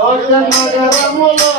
జనగరములో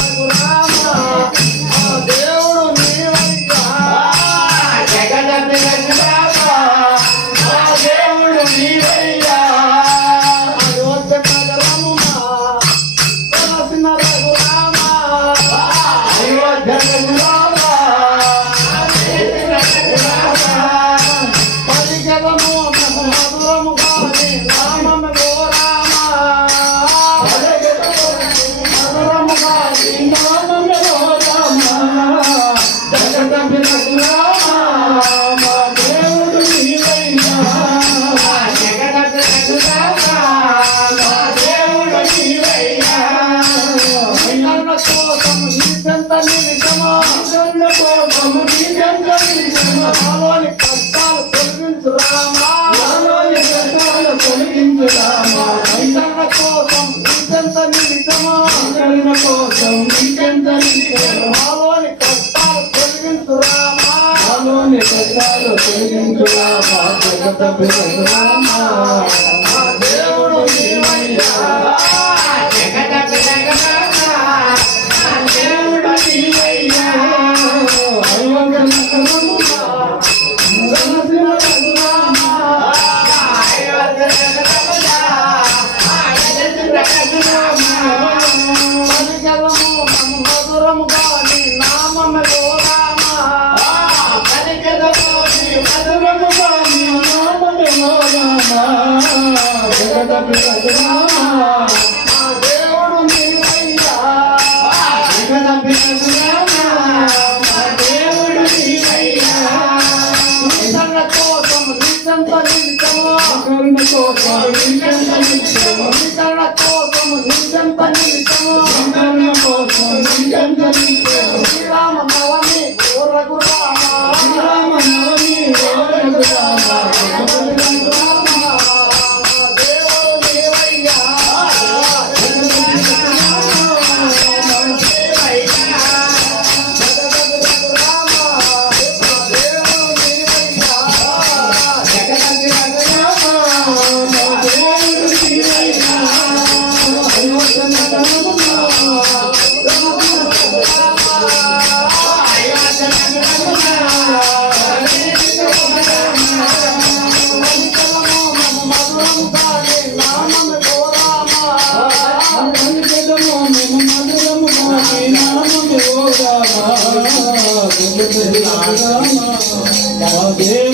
Al-Quran చిందుదామా నిజంగా కోసం నిజంత నిజమా నిజంగా కోసం నిజంత నిజమా తొలగించు రామా జగత రామా నిన్ను కోసం నిజంత నిత్యము నితర కోసం నిజంత నిత్యము నిజంత నిత్యము রামা রামা রামা